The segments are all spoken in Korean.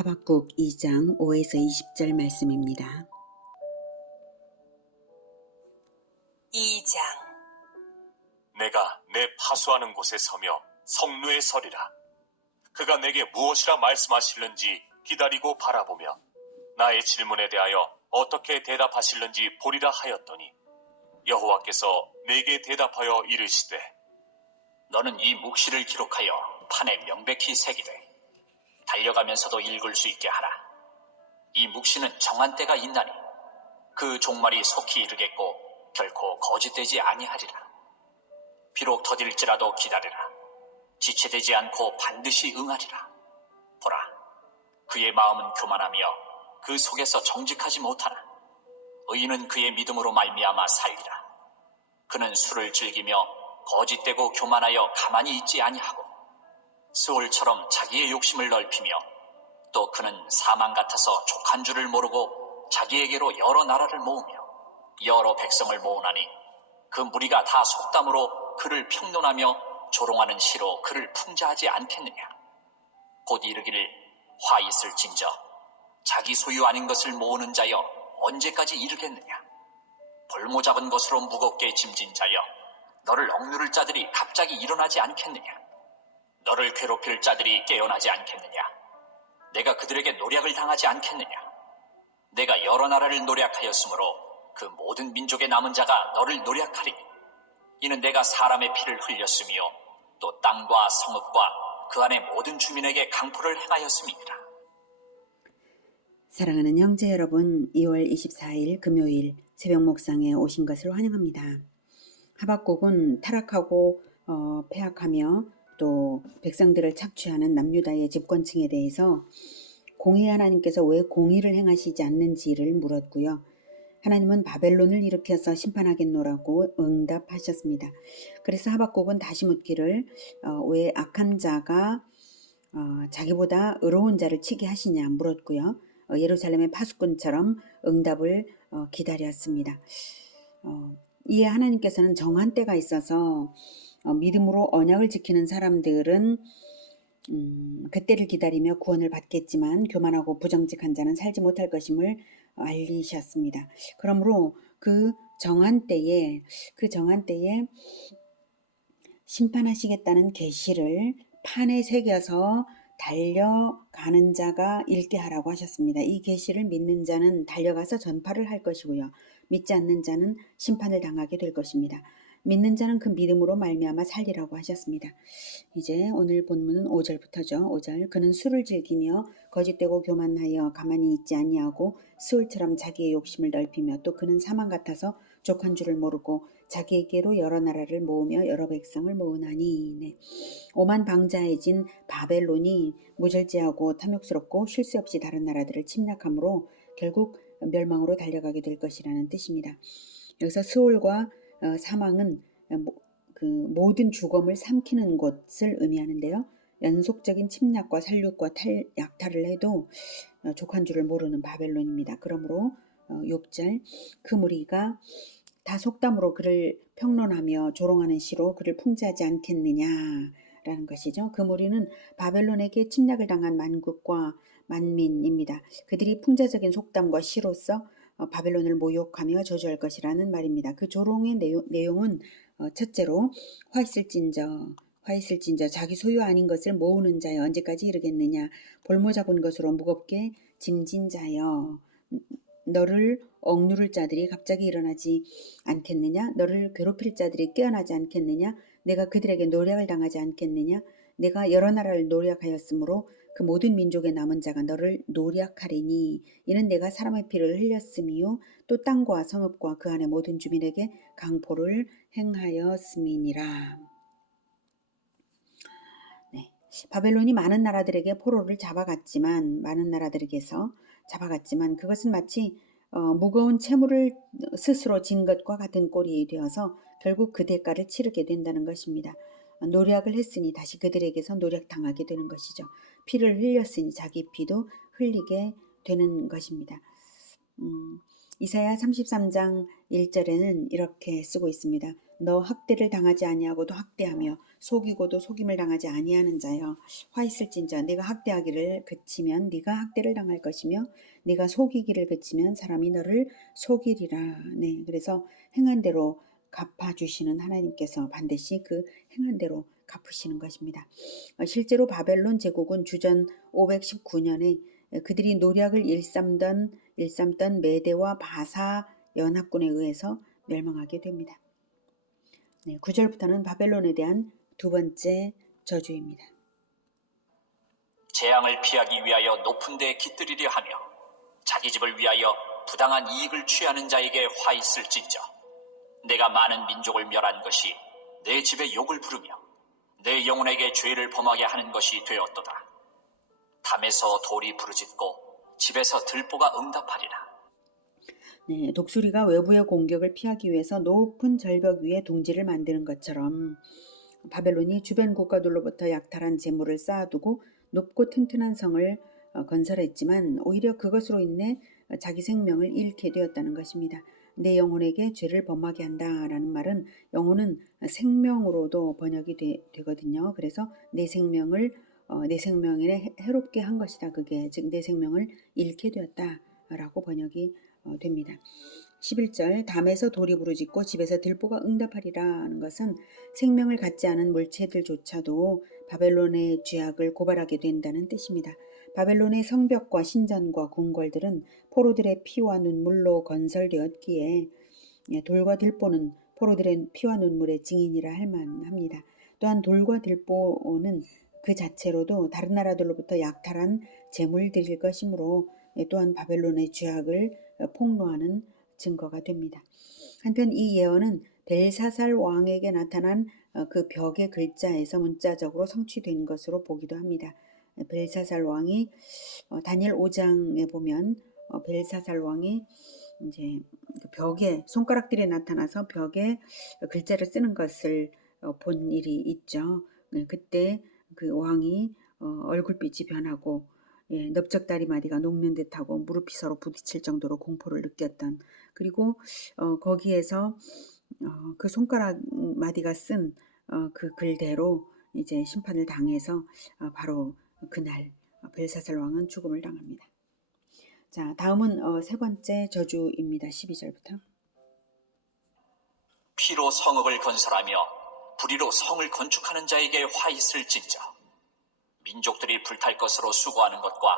하박국 2장 5에서 20절 말씀입니다. 2장. 내가 내 파수하는 곳에 서며 성루에 서리라. 그가 내게 무엇이라 말씀하실는지 기다리고 바라보며 나의 질문에 대하여 어떻게 대답하실는지 보리라 하였더니 여호와께서 내게 대답하여 이르시되 너는 이 묵시를 기록하여 판에 명백히 새기되 달려가면서도 읽을 수 있게 하라. 이 묵시는 정한 때가 있나니 그 종말이 속히 이르겠고 결코 거짓되지 아니하리라. 비록 더딜지라도 기다리라. 지체되지 않고 반드시 응하리라. 보라, 그의 마음은 교만하며 그 속에서 정직하지 못하나 의인은 그의 믿음으로 말미암아 살리라. 그는 술을 즐기며 거짓되고 교만하여 가만히 있지 아니하고 스올처럼 자기의 욕심을 넓히며 또 그는 사망 같아서 족한 줄을 모르고 자기에게로 여러 나라를 모으며 여러 백성을 모으나니 그 무리가 다 속담으로 그를 평론하며 조롱하는 시로 그를 풍자하지 않겠느냐. 곧 이르기를 화 있을진저 자기 소유 아닌 것을 모으는 자여 언제까지 이르겠느냐. 볼모 잡은 것으로 무겁게 짐진 자여 너를 억누를 자들이 갑자기 일어나지 않겠느냐. 너를 괴롭힐 자들이 깨어나지 않겠느냐. 내가 그들에게 노략을 당하지 않겠느냐. 내가 여러 나라를 노략하였으므로 그 모든 민족의 남은 자가 너를 노략하리니 이는 내가 사람의 피를 흘렸으며 또 땅과 성읍과 그 안의 모든 주민에게 강포를 행하였음이니라. 사랑하는 형제 여러분, 2월 24일 금요일 새벽 목상에 오신 것을 환영합니다. 하박국은 타락하고 패악하며 또 백성들을 착취하는 남유다의 집권층에 대해서 공의 하나님께서 왜 공의를 행하시지 않는지를 물었고요. 하나님은 바벨론을 일으켜서 심판하겠노라고 응답하셨습니다. 그래서 하박국은 다시 묻기를 왜 악한 자가 자기보다 의로운 자를 치게 하시냐 물었고요. 예루살렘의 파수꾼처럼 응답을 기다렸습니다. 이에 하나님께서는 정한 때가 있어서 믿음으로 언약을 지키는 사람들은 그때를 기다리며 구원을 받겠지만 교만하고 부정직한 자는 살지 못할 것임을 알리셨습니다. 그러므로 그 정한 때에 심판하시겠다는 계시를 판에 새겨서 달려가는 자가 읽게 하라고 하셨습니다. 이 계시를 믿는 자는 달려가서 전파를 할 것이고요. 믿지 않는 자는 심판을 당하게 될 것입니다. 믿는 자는 그 믿음으로 말미암아 살리라고 하셨습니다. 이제 오늘 본문은 5절부터죠. 5절. 그는 술을 즐기며 거짓되고 교만하여 가만히 있지 아니하고 스올처럼 자기의 욕심을 넓히며 또 그는 사망 같아서 족한 줄을 모르고 자기에게로 여러 나라를 모으며 여러 백성을 모으나니. 네. 오만 방자해진 바벨론이 무절제하고 탐욕스럽고 쉴 새 없이 다른 나라들을 침략함으로 결국 멸망으로 달려가게 될 것이라는 뜻입니다. 여기서 스올과 사망은 그 모든 죽음을 삼키는 곳을 의미하는데요. 연속적인 침략과 살육과 약탈을 해도 족한 줄을 모르는 바벨론입니다. 그러므로 6절 그 무리가 다 속담으로 그를 평론하며 조롱하는 시로 그를 풍자하지 않겠느냐라는 것이죠. 그 무리는 바벨론에게 침략을 당한 만국과 만민입니다. 그들이 풍자적인 속담과 시로서 바벨론을 모욕하며 저주할 것이라는 말입니다. 그 조롱의 내용은 첫째로 화 있을진저 자기 소유 아닌 것을 모으는 자여 언제까지 이르겠느냐. 볼모 잡은 것으로 무겁게 짐진 자여 너를 억누를 자들이 갑자기 일어나지 않겠느냐. 너를 괴롭힐 자들이 깨어나지 않겠느냐. 내가 그들에게 노략을 당하지 않겠느냐. 내가 여러 나라를 노략하였으므로 그 모든 민족의 남은 자가 너를 노략하리니 이는 내가 사람의 피를 흘렸음이요 또 땅과 성읍과 그 안의 모든 주민에게 강포를 행하였음이니라. 네. 바벨론이 많은 나라들에게 포로를 잡아갔지만 그것은 마치 무거운 채무를 스스로 진 것과 같은 꼴이 되어서 결국 그 대가를 치르게 된다는 것입니다. 노략을 했으니 다시 그들에게서 노략당하게 되는 것이죠. 피를 흘렸으니 자기 피도 흘리게 되는 것입니다. 이사야 33장 1절에는 이렇게 쓰고 있습니다. 너 학대를 당하지 아니하고도 학대하며 속이고도 속임을 당하지 아니하는 자여 화 있을진저 네가 학대하기를 그치면 네가 학대를 당할 것이며 네가 속이기를 그치면 사람이 너를 속이리라. 네, 그래서 행한 대로 갚아주시는 하나님께서 반드시 그 행한 대로 갚으시는 것입니다. 실제로 바벨론 제국은 주전 519년에 그들이 노략을 일삼던 메대와 바사 연합군에 의해서 멸망하게 됩니다. 네, 9절부터는 바벨론에 대한 두 번째 저주입니다. 재앙을 피하기 위하여 높은 데에 깃들이려 하며 자기 집을 위하여 부당한 이익을 취하는 자에게 화 있을진저 내가 많은 민족을 멸한 것이 내 집에 욕을 부르며 내 영혼에게 죄를 범하게 하는 것이 되었도다. 담에서 돌이 부르짖고 집에서 들보가 응답하리라. 네, 독수리가 외부의 공격을 피하기 위해서 높은 절벽 위에 둥지를 만드는 것처럼 바벨론이 주변 국가들로부터 약탈한 재물을 쌓아두고 높고 튼튼한 성을 건설했지만 오히려 그것으로 인해 자기 생명을 잃게 되었다는 것입니다. 내 영혼에게 죄를 범하게 한다라는 말은 영혼은 생명으로도 번역이 되거든요. 그래서 내 생명에 해롭게 한 것이다. 그게 즉 내 생명을 잃게 되었다라고 번역이 됩니다. 11절 담에서 돌이 부르짖고 집에서 들보가 응답하리라 하는 것은 생명을 갖지 않은 물체들조차도 바벨론의 죄악을 고발하게 된다는 뜻입니다. 바벨론의 성벽과 신전과 궁궐들은 포로들의 피와 눈물로 건설되었기에 돌과 들보는 포로들의 피와 눈물의 증인이라 할 만합니다. 또한 돌과 들보는 그 자체로도 다른 나라들로부터 약탈한 재물들일 것이므로 또한 바벨론의 죄악을 폭로하는 증거가 됩니다. 한편 이 예언은 벨사살 왕에게 나타난 그 벽의 글자에서 문자적으로 성취된 것으로 보기도 합니다. 벨사살 왕이 다니엘 5장에 보면 벨사살 왕이 이제 벽에 손가락들이 나타나서 벽에 글자를 쓰는 것을 본 일이 있죠. 그때 그 왕이 얼굴빛이 변하고 넓적다리 마디가 녹는 듯하고 무릎이 서로 부딪힐 정도로 공포를 느꼈던 그리고 거기에서 그 손가락 마디가 쓴 그 글대로 이제 심판을 당해서 바로 그날 벨사살 왕은 죽음을 당합니다. 자, 다음은 세 번째 저주입니다. 12절부터. 피로 성읍을 건설하며 불의로 성을 건축하는 자에게 화 있을진저 민족들이 불탈 것으로 수고하는 것과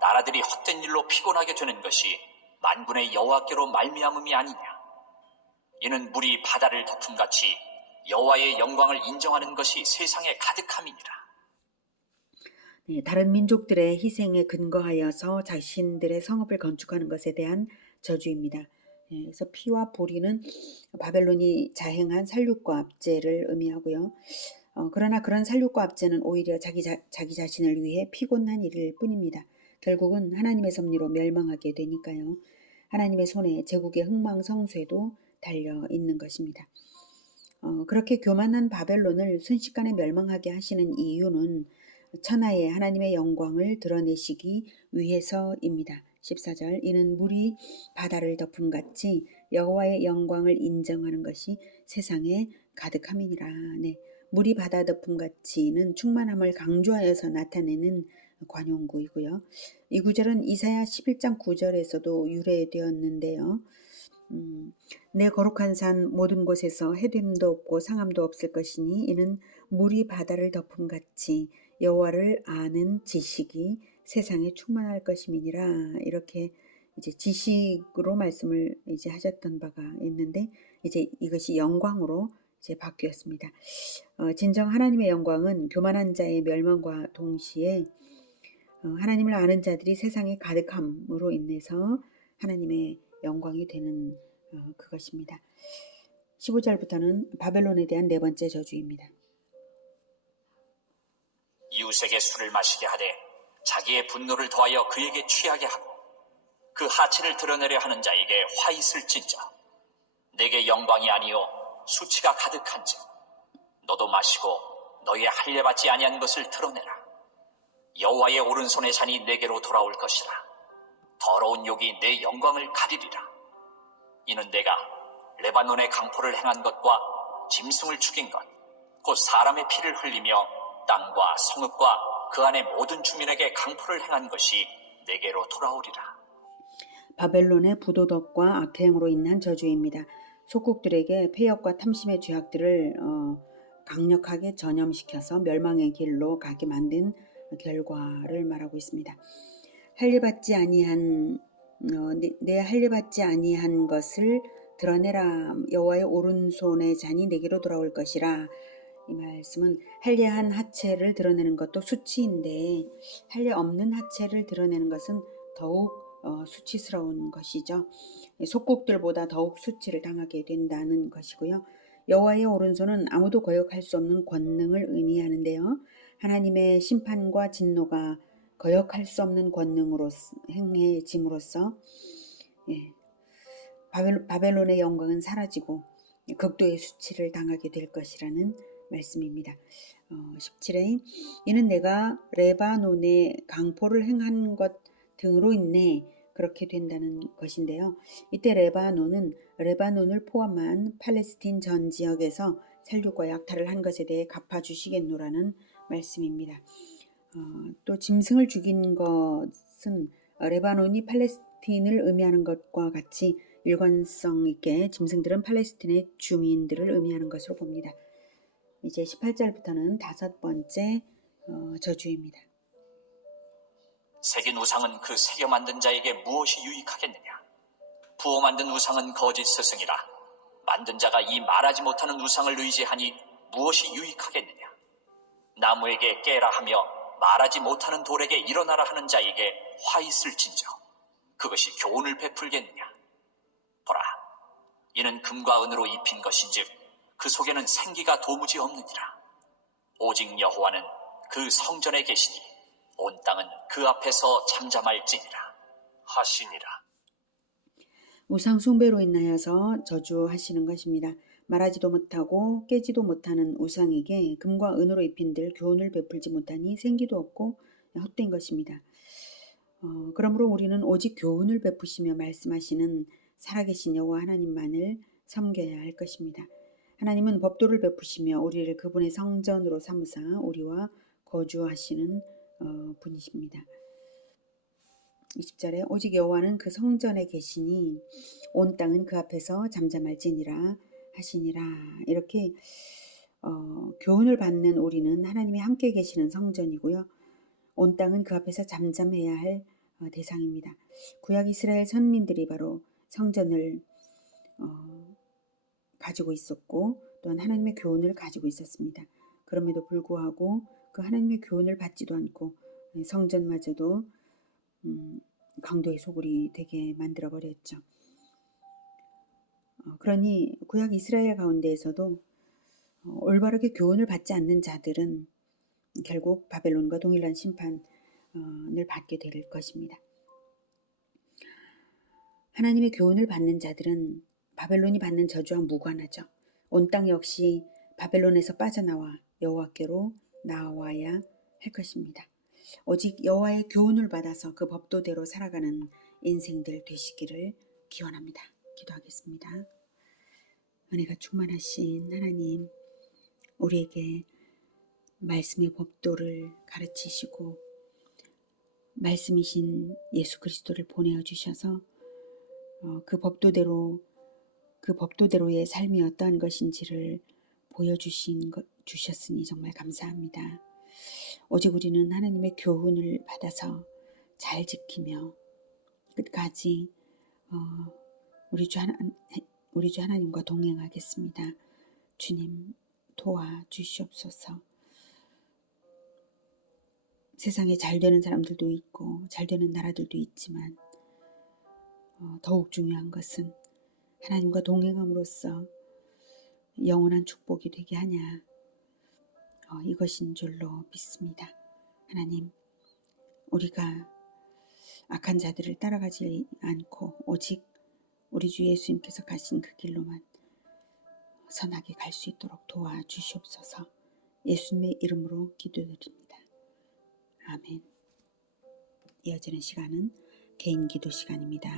나라들이 헛된 일로 피곤하게 되는 것이 만군의 여호와께로 말미암음이 아니냐. 이는 물이 바다를 덮음같이 여호와의 영광을 인정하는 것이 세상에 가득함이니라. 네, 다른 민족들의 희생에 근거하여서 자신들의 성읍을 건축하는 것에 대한 저주입니다. 그래서 피와 불의는 바벨론이 자행한 살육과 압제를 의미하고요. 그러나 그런 살육과 압제는 오히려 자기 자신을 위해 피곤한 일일 뿐입니다. 결국은 하나님의 섭리로 멸망하게 되니까요. 하나님의 손에 제국의 흥망성쇠도 달려 있는 것입니다. 그렇게 교만한 바벨론을 순식간에 멸망하게 하시는 이유는 천하에 하나님의 영광을 드러내시기 위해서입니다. 14절 이는 물이 바다를 덮음같이 여호와의 영광을 인정하는 것이 세상에 가득함이니라. 네, 물이 바다 덮음같이는 충만함을 강조하여서 나타내는 관용구이고요. 이 구절은 이사야 11장 9절에서도 유래되었는데요. 내 거룩한 산 모든 곳에서 해됨도 없고 상함도 없을 것이니 이는 물이 바다를 덮음같이 여호와를 아는 지식이 세상에 충만할 것임이니라. 이렇게 이제 지식으로 말씀을 이제 하셨던 바가 있는데 이제 이것이 영광으로 이제 바뀌었습니다. 진정 하나님의 영광은 교만한 자의 멸망과 동시에 하나님을 아는 자들이 세상에 가득함으로 인해서 하나님의 영광이 되는 그것입니다. 15절부터는 바벨론에 대한 네 번째 저주입니다. 이웃에게 술을 마시게 하되 자기의 분노를 더하여 그에게 취하게 하고 그 하체를 드러내려 하는 자에게 화 있을진저 내게 영광이 아니요 수치가 가득한즉 너도 마시고 너의 할례받지 아니한 것을 드러내라. 여호와의 오른손의 잔이 내게로 돌아올 것이라. 더러운 욕이 내 영광을 가리리라. 이는 내가 레바논의 강포를 행한 것과 짐승을 죽인 것, 곧 사람의 피를 흘리며 땅과 성읍과 그 안의 모든 주민에게 강포를 행한 것이 내게로 돌아오리라. 바벨론의 부도덕과 악행으로 인한 저주입니다. 속국들에게 폐역과 탐심의 죄악들을 강력하게 전염시켜서 멸망의 길로 가게 만든 결과를 말하고 있습니다. 할례받지 아니한 내 할례받지 아니한 것을 드러내라. 여호와의 오른손의 잔이 내게로 돌아올 것이라. 이 말씀은 할례한 하체를 드러내는 것도 수치인데 할례 없는 하체를 드러내는 것은 더욱 수치스러운 것이죠. 속국들보다 더욱 수치를 당하게 된다는 것이고요. 여호와의 오른손은 아무도 거역할 수 없는 권능을 의미하는데요. 하나님의 심판과 진노가 거역할 수 없는 권능으로 행해짐으로써 바벨론의 영광은 사라지고 극도의 수치를 당하게 될 것이라는 말씀입니다. 17에 이는 내가 레바논에 강포를 행한 것 등으로 인해 그렇게 된다는 것인데요. 이때 레바논을 포함한 팔레스틴 전 지역에서 살육과 약탈을 한 것에 대해 갚아주시겠노라는 말씀입니다. 또 짐승을 죽인 것은 레바논이 팔레스틴을 의미하는 것과 같이 일관성 있게 짐승들은 팔레스틴의 주민들을 의미하는 것으로 봅니다. 이제 18절부터는 5번째 저주입니다. 새긴 우상은 그 새겨 만든 자에게 무엇이 유익하겠느냐? 부어 만든 우상은 거짓 스승이라. 만든 자가 이 말하지 못하는 우상을 의지하니 무엇이 유익하겠느냐? 나무에게 깨라 하며 말하지 못하는 돌에게 일어나라 하는 자에게 화 있을진저 그것이 교훈을 베풀겠느냐? 보라, 이는 금과 은으로 입힌 것인즉 그 속에는 생기가 도무지 없느니라. 오직 여호와는 그 성전에 계시니 온 땅은 그 앞에서 잠잠할지니라 하시니라. 우상 숭배로 인하여서 저주하시는 것입니다. 말하지도 못하고 깨지도 못하는 우상에게 금과 은으로 입힌들 교훈을 베풀지 못하니 생기도 없고 헛된 것입니다. 그러므로 우리는 오직 교훈을 베푸시며 말씀하시는 살아계신 여호와 하나님만을 섬겨야 할 것입니다. 하나님은 법도를 베푸시며 우리를 그분의 성전으로 삼으사 우리와 거주하시는 분이십니다. 20절에 오직 여호와는 그 성전에 계시니 온 땅은 그 앞에서 잠잠할지니라 하시니라. 이렇게 교훈을 받는 우리는 하나님이 함께 계시는 성전이고요. 온 땅은 그 앞에서 잠잠해야 할 대상입니다. 구약 이스라엘 선민들이 바로 성전을 가지고 있었고 또한 하나님의 교훈을 가지고 있었습니다. 그럼에도 불구하고 그 하나님의 교훈을 받지도 않고 성전마저도 강도의 소굴이 되게 만들어버렸죠. 그러니 구약 이스라엘 가운데에서도 올바르게 교훈을 받지 않는 자들은 결국 바벨론과 동일한 심판을 받게 될 것입니다. 하나님의 교훈을 받는 자들은 바벨론이 받는 저주와 무관하죠. 온 땅 역시 바벨론에서 빠져나와 여호와께로 나와야 할 것입니다. 오직 여호와의 교훈을 받아서 그 법도대로 살아가는 인생들 되시기를 기원합니다. 기도하겠습니다. 은혜가 충만하신 하나님, 우리에게 말씀의 법도를 가르치시고 말씀이신 예수 그리스도를 보내어 주셔서 그 법도대로의 삶이 어떠한 것인지를 주셨으니 정말 감사합니다. 오직 우리는 하나님의 교훈을 받아서 잘 지키며 끝까지 우리 주 하나님과 동행하겠습니다. 주님 도와주시옵소서. 세상에 잘 되는 사람들도 있고 잘 되는 나라들도 있지만 더욱 중요한 것은 하나님과 동행함으로써 영원한 축복이 되게 하냐 이것인 줄로 믿습니다. 하나님, 우리가 악한 자들을 따라가지 않고 오직 우리 주 예수님께서 가신 그 길로만 선하게 갈 수 있도록 도와주시옵소서. 예수님의 이름으로 기도드립니다. 아멘. 이어지는 시간은 개인 기도 시간입니다.